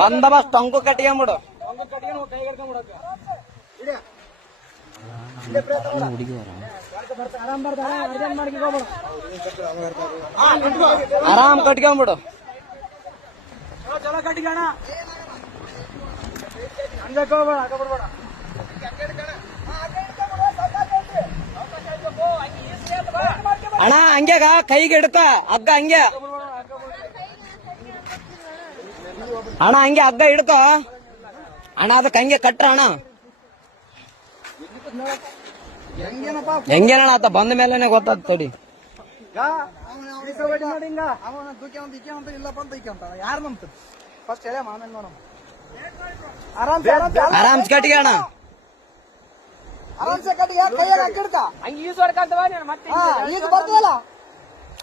ಬಂದೋಬಸ್ತ್ ಟೊಂಕು ಕಟ್ಕೊಂಬಿಡು ಆರಾಮ್ ಕಟ್ಕೊಂಬಿಡು ಚಲೋ ಚಲೋ ಕಟ್ಟಿಗೆ ಅಣ್ಣ ಹಂಗಕ್ಕೆ ಹೋಗ್ಬೇಡ ಹಾಕ ಬರ್ಬೇಡ ಅಣ್ಣ ಹಂಗ್ಯಾಗ ಕೈಗೆ ಹಿಡ್ಕ ಹಗ್ಗ ಹಂಗೆ. ಅಣ್ಣ ಹಂಗೆ ಹಗ್ಗ ಹಿಡ್ಕೋ. ಅಣ್ಣ ಅದಕ್ಕೆ ಹಂಗೆ ಕಟ್ರ ಅಣ್ಣ. ಹೆಂಗೇನಪ್ಪ ಹೆಂಗೇನಣ್ಣ ಆತ? ಬಂದ ಮೇಲೆನೆ ಗೊತ್ತಾದ್ ತಡಿ. ಆರಾಮ್ಸ್ ಕಟ್ಟಿಗೆ ಅಣ್ಣ. ಆರಾಮ್ಸೆ ಕಟ್ಟಿಗೆ ಕೈಯಾಗ ಹಾಕಿಡ್ಕ ಹಂಗ ಈಸ್ವರ್ಕಂತವ ನೀನು ಮತ್ತೆ ಈಗ ಬರ್ತದಲ್ಲ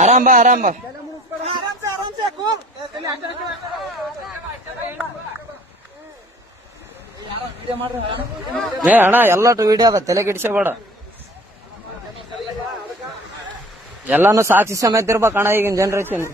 ಆರಾಮ್ ಆರಾಮ್ ಏ ಅಣ್ಣ, ಎಲ್ಲಟು ವಿಡಿಯೋ ಅದ, ತಲೆ ಕೆಡಿಸಬೇಡ ಎಲ್ಲಾನು ಸಾಕ್ಷಿ ಸಮೇತ ಇರ್ಬೇಕು ಅಣ್ಣ, ಈಗಿನ ಜನರೇಷನ್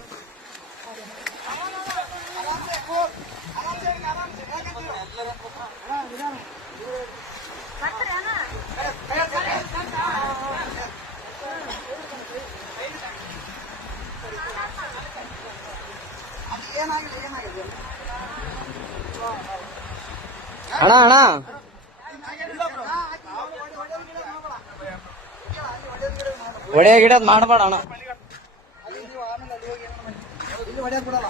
ಅಣ್ಣ ಅಣ್ಣ. ಒಡೆಯ ಗಿಡ ಮಾಡಬೇಡ ಅಣ್ಣ. ಇಲ್ಲಿ ಹೊಡ್ಯಾಕ್ ಬಿಡಲ್ಲ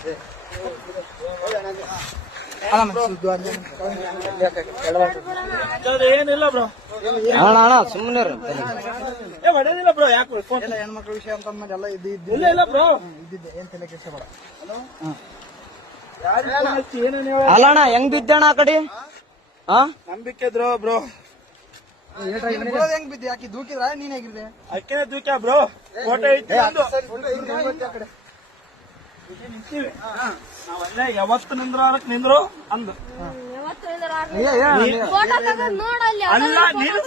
ಏನಿಲ್ಲ ಬ್ರೋ ಅಣ್ಣ ಅಣ್ಣ ಸುಮ್ಮನೆ ಹೊಡೆದಿಲ್ಲ ಬ್ರೋ ಯಾಕೆ ಎಲ್ಲ ಹೆಣ್ಮಕ್ಳ ವಿಷಯ ಅಂತ ಎಲ್ಲ ಇದ್ದು ಇದ್ದು ಇಲ್ಲ ಇಲ್ಲ ಬ್ರೋ. ಇದ್ದಿದ್ದೆ. ಏನ್ ತಲೆ ಕೆಡ್ಸ್ಕೊಬೇಡ ಏನೇನು ಹೇಳ ಅಲ್ಲ ಅಣ್ಣ ಹೆಂಗ್ ಬಿದ್ದಣ್ಣ ಆ ಕಡೆ? ಹಾ ನಂಬಿಕೆ ಇದ್ರು ಬ್ರೋ. ಹೆಂಗ್ ಬಿದ್ದೆ ಆಕಿ ದೂಕಿದ್ರ ನೀನ್ ಹೇಗಿದ್ದೆ ಅಕ್ಕಿನ ದೂಕ್ಯ ಬ್ರೋ ಫೋಟೋ ಐತಿ. ನಾವಲ್ಲೇ ಯಾವತ್ತು ನಿಂದ್ರು ನಿಂದ್ರು ಅಂದು. ಫೋಟೋ ತೆಗೆದು ನೋಡಲ್ಲಿ ಅಲ್ಲ, ನೀನು-